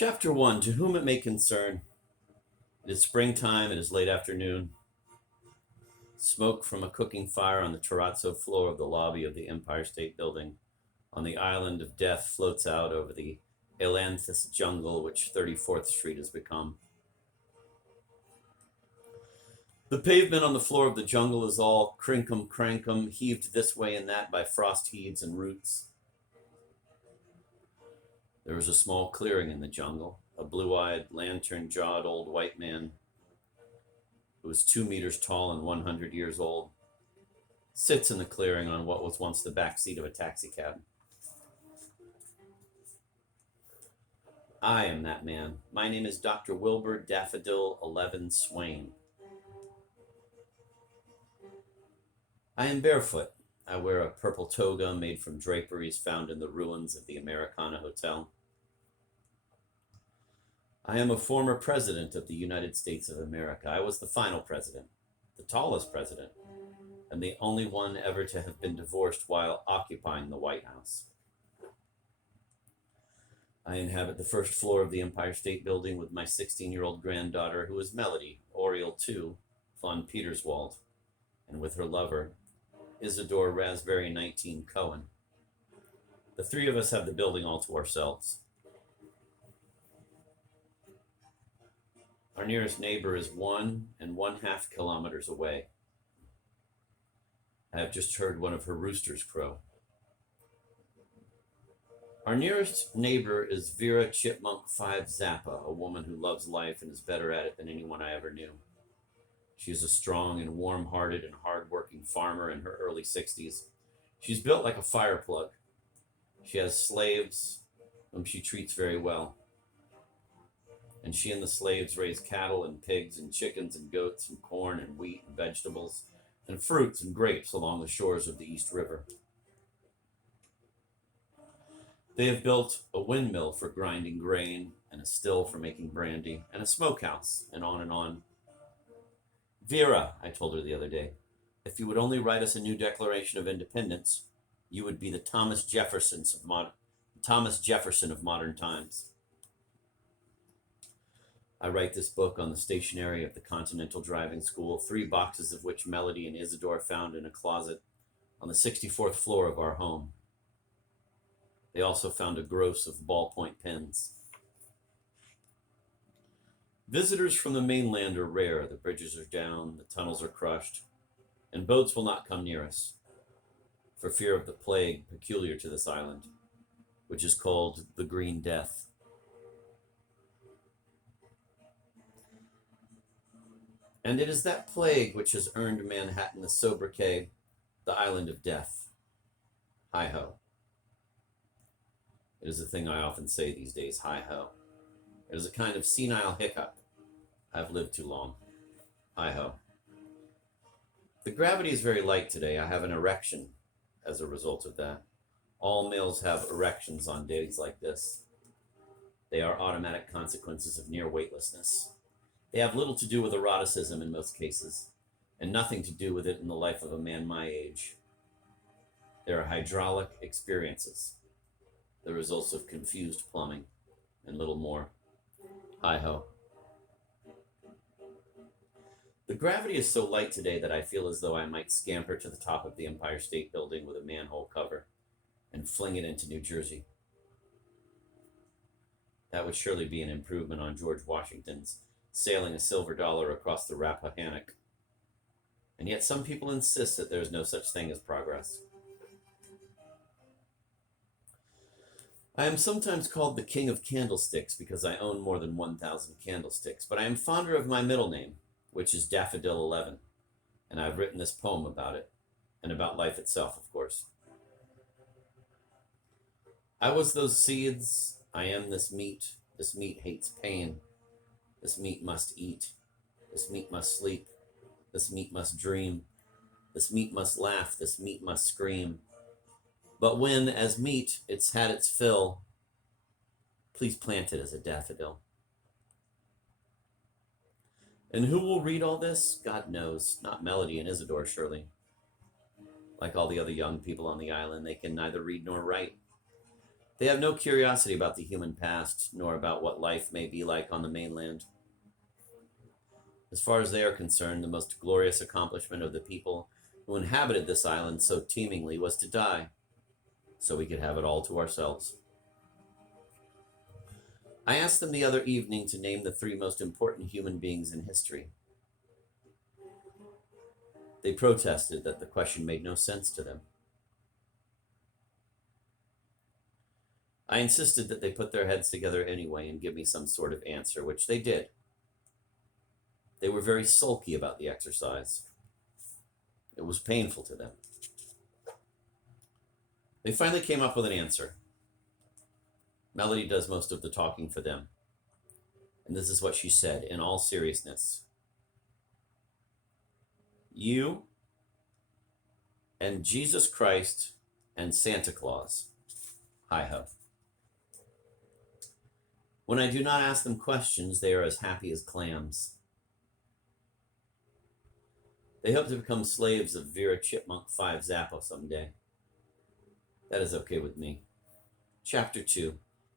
Chapter 1. To whom it may concern. It is springtime, it is late afternoon. Smoke from a cooking fire on the terrazzo floor of the lobby of the Empire State Building on the island of death floats out over the ailanthus jungle which 34th Street has become. The pavement on the floor of the jungle is all crinkum-crankum, heaved this way and that by frost heaves and roots. There is a small clearing in the jungle. A blue-eyed, lantern-jawed old white man who is 2 meters tall and 100 years old sits in the clearing on what was once the back seat of a taxicab. I am that man. My name is Dr. Wilbur Daffodil 11 Swain. I am barefoot. I wear a purple toga made from draperies found in the ruins of the Americana Hotel. I am a former president of the United States of America. I was the final president, the tallest president, and the only one ever to have been divorced while occupying the White House. I inhabit the first floor of the Empire State Building with my 16-year-old granddaughter, who is Melody, Oriole 2, von Peterswald, and with her lover, Isidore Raspberry 19 Cohen. The three of us have the building all to ourselves. Our nearest neighbor is 1.5 kilometers away. I have just heard one of her roosters crow. Our nearest neighbor is Vera Chipmunk 5 Zappa, a woman who loves life and is better at it than anyone I ever knew. She is a strong and warm-hearted and hard-working farmer in her early 60s. She's built like a fire plug. She has slaves whom she treats very well. And she and the slaves raise cattle and pigs and chickens and goats and corn and wheat and vegetables and fruits and grapes along the shores of the East River. They have built a windmill for grinding grain and a still for making brandy and a smokehouse and on and on. Vera, I told her the other day, if you would only write us a new Declaration of Independence, you would be the Thomas Jefferson of modern times. I write this book on the stationery of the Continental Driving School, 3 boxes of which Melody and Isidore found in a closet on the 64th floor of our home. They also found a gross of ballpoint pens. Visitors from the mainland are rare. The bridges are down, the tunnels are crushed, and boats will not come near us for fear of the plague peculiar to this island, which is called the Green Death. And it is that plague which has earned Manhattan the sobriquet, the Island of Death. Hi-ho. It is a thing I often say these days, hi-ho. It is a kind of senile hiccup. I've lived too long. Hi-ho. The gravity is very light today. I have an erection as a result of that. All males have erections on days like this. They are automatic consequences of near weightlessness. They have little to do with eroticism in most cases, and nothing to do with it in the life of a man my age. They are hydraulic experiences, the results of confused plumbing, and little more. Hi-ho. The gravity is so light today that I feel as though I might scamper to the top of the Empire State Building with a manhole cover and fling it into New Jersey. That would surely be an improvement on George Washington's sailing a silver dollar across the Rappahannock. And yet some people insist that there is no such thing as progress. I am sometimes called the King of Candlesticks because I own more than 1,000 candlesticks, but I am fonder of my middle name, which is Daffodil 11, and I've written this poem about it, and about life itself, of course. I was those seeds, I am this meat hates pain. This meat must eat. This meat must sleep. This meat must dream. This meat must laugh. This meat must scream. But when, as meat, it's had its fill, please plant it as a daffodil. And who will read all this? God knows. Not Melody and Isidore, surely. Like all the other young people on the island, they can neither read nor write. They have no curiosity about the human past, nor about what life may be like on the mainland. As far as they are concerned, the most glorious accomplishment of the people who inhabited this island so teemingly was to die, so we could have it all to ourselves. I asked them the other evening to name the 3 most important human beings in history. They protested that the question made no sense to them. I insisted that they put their heads together anyway and give me some sort of answer, which they did. They were very sulky about the exercise. It was painful to them. They finally came up with an answer. Melody does most of the talking for them. And this is what she said, in all seriousness. You and Jesus Christ and Santa Claus. Hi-ho. When I do not ask them questions, they are as happy as clams. They hope to become slaves of Vera Chipmunk 5 Zappa someday. That is okay with me. Chapter 2.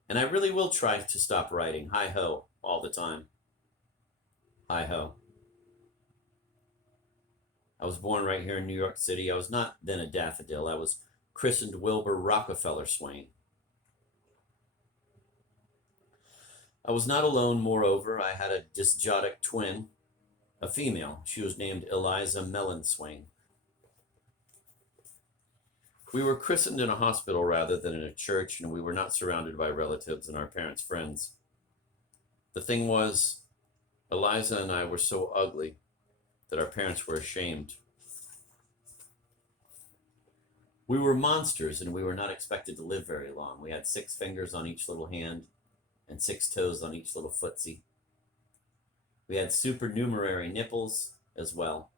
And I really will try to stop writing hi-ho all the time. Hi-ho. I was born right here in New York City. I was not then a daffodil. I was christened Wilbur Rockefeller Swain. I was not alone, moreover. I had a dysgiotic twin, a female. She was named Eliza Mellon Swain. We were christened in a hospital rather than in a church, and we were not surrounded by relatives and our parents' friends. The thing was, Eliza and I were so ugly that our parents were ashamed. We were monsters, and we were not expected to live very long. We had 6 fingers on each little hand and 6 toes on each little footsie. We had supernumerary nipples as well,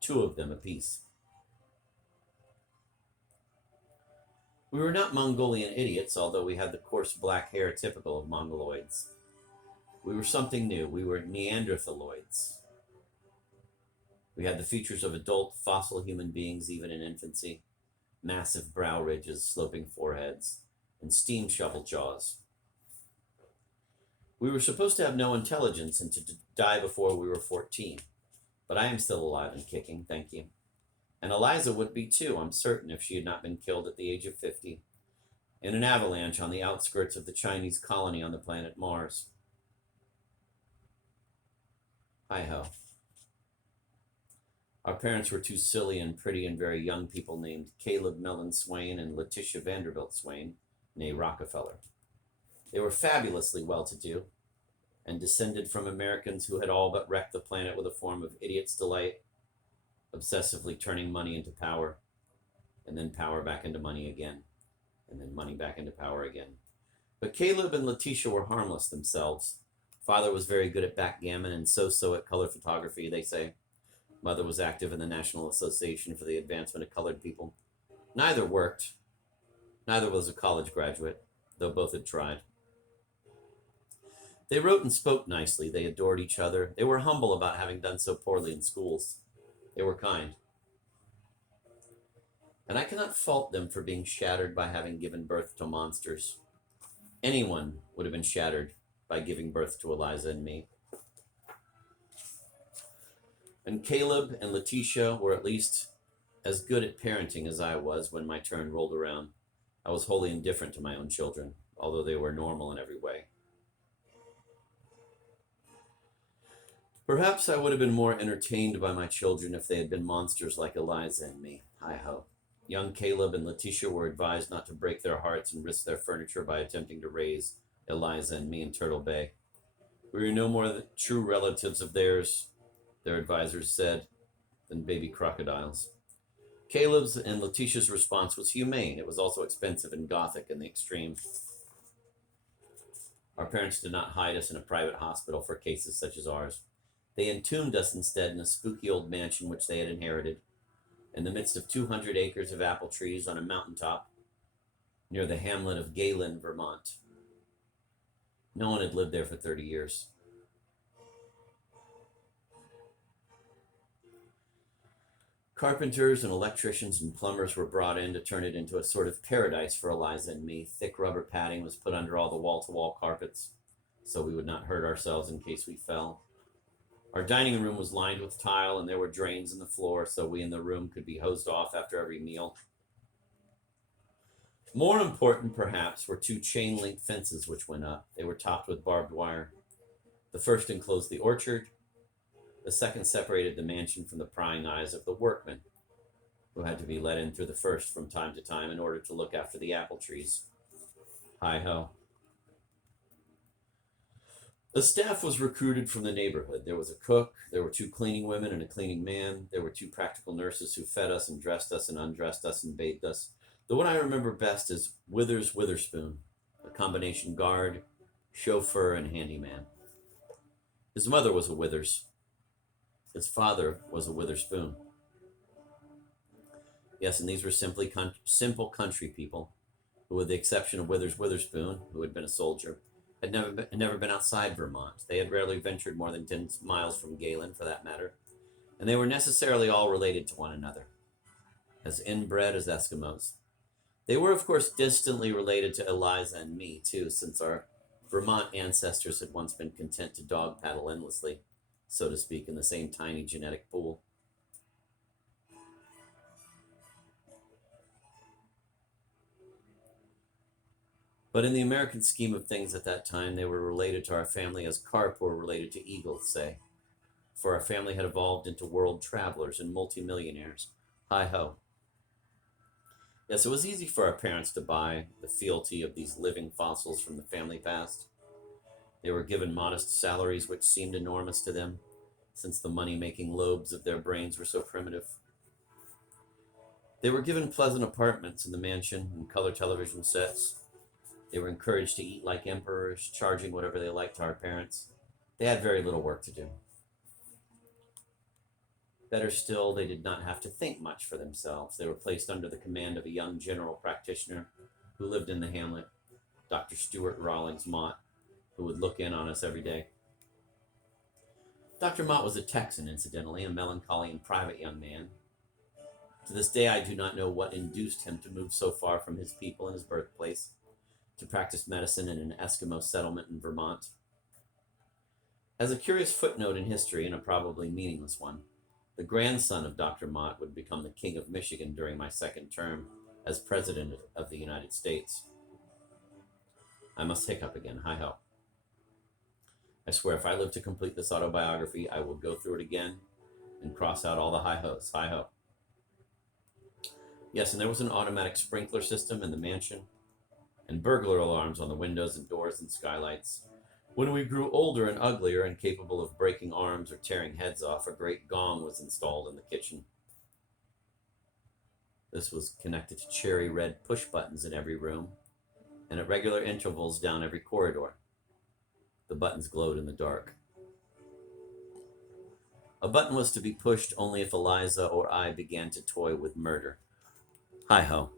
2 of them apiece. We were not Mongolian idiots, although we had the coarse black hair typical of Mongoloids. We were something new. We were Neanderthaloids. We had the features of adult fossil human beings even in infancy, massive brow ridges, sloping foreheads, and steam shovel jaws. We were supposed to have no intelligence and to die before we were 14, but I am still alive and kicking, thank you. And Eliza would be too, I'm certain, if she had not been killed at the age of 50 in an avalanche on the outskirts of the Chinese colony on the planet Mars. Hi-ho. Our parents were 2 silly and pretty and very young people named Caleb Mellon Swain and Letitia Vanderbilt Swain, née Rockefeller. They were fabulously well-to-do and descended from Americans who had all but wrecked the planet with a form of idiot's delight, obsessively turning money into power, and then power back into money again, and then money back into power again. But Caleb and Letitia were harmless themselves. Father was very good at backgammon and so-so at color photography, they say. Mother was active in the National Association for the Advancement of Colored People. Neither worked. Neither was a college graduate, though both had tried. They wrote and spoke nicely. They adored each other. They were humble about having done so poorly in schools. They were kind. And I cannot fault them for being shattered by having given birth to monsters. Anyone would have been shattered by giving birth to Eliza and me. And Caleb and Letitia were at least as good at parenting as I was when my turn rolled around. I was wholly indifferent to my own children, although they were normal in every way. Perhaps I would have been more entertained by my children if they had been monsters like Eliza and me. Hi-ho. Young Caleb and Letitia were advised not to break their hearts and risk their furniture by attempting to raise Eliza and me in Turtle Bay. We were no more the true relatives of theirs, their advisors said, than baby crocodiles. Caleb's and Letitia's response was humane. It was also expensive and gothic in the extreme. Our parents did not hide us in a private hospital for cases such as ours. They entombed us instead in a spooky old mansion which they had inherited, in the midst of 200 acres of apple trees on a mountaintop near the hamlet of Galen, Vermont. No one had lived there for 30 years. Carpenters and electricians and plumbers were brought in to turn it into a sort of paradise for Eliza and me. Thick rubber padding was put under all the wall-to-wall carpets so we would not hurt ourselves in case we fell. Our dining room was lined with tile, and there were drains in the floor so we in the room could be hosed off after every meal. More important, perhaps, were two chain-link fences which went up. They were topped with barbed wire. The first enclosed the orchard. The second separated the mansion from the prying eyes of the workmen, who had to be let in through the first from time to time in order to look after the apple trees. Hi-ho. The staff was recruited from the neighborhood. There was a cook, there were two cleaning women and a cleaning man, there were two practical nurses who fed us and dressed us and undressed us and bathed us. The one I remember best is Withers Witherspoon, a combination guard, chauffeur, and handyman. His mother was a Withers. His father was a Witherspoon. Yes, and these were simple country people who, with the exception of Withers Witherspoon, who had been a soldier, had never been outside Vermont. They had rarely ventured more than 10 miles from Galen, for that matter, and they were necessarily all related to one another, as inbred as Eskimos. They were, of course, distantly related to Eliza and me, too, since our Vermont ancestors had once been content to dog paddle endlessly, so to speak, in the same tiny genetic pool. But in the American scheme of things at that time, they were related to our family as carp were related to eagles, say, for our family had evolved into world travelers and multimillionaires. Hi-ho. Yes, it was easy for our parents to buy the fealty of these living fossils from the family past. They were given modest salaries which seemed enormous to them, since the money-making lobes of their brains were so primitive. They were given pleasant apartments in the mansion and color television sets. They were encouraged to eat like emperors, charging whatever they liked to our parents. They had very little work to do. Better still, they did not have to think much for themselves. They were placed under the command of a young general practitioner who lived in the hamlet, Dr. Stuart Rawlings Mott, who would look in on us every day. Dr. Mott was a Texan, incidentally, a melancholy and private young man. To this day, I do not know what induced him to move so far from his people and his birthplace to practice medicine in an Eskimo settlement in Vermont. As a curious footnote in history, and a probably meaningless one, the grandson of Dr. Mott would become the King of Michigan during my second term as President of the United States. I must hiccup again. Hi-ho. I swear if I live to complete this autobiography, I will go through it again and cross out all the hi-hos. Hi-ho. Yes, and there was an automatic sprinkler system in the mansion and burglar alarms on the windows and doors and skylights. When we grew older and uglier and capable of breaking arms or tearing heads off, a great gong was installed in the kitchen. This was connected to cherry red push buttons in every room and at regular intervals down every corridor. The buttons glowed in the dark. A button was to be pushed only if Eliza or I began to toy with murder. Hi-ho.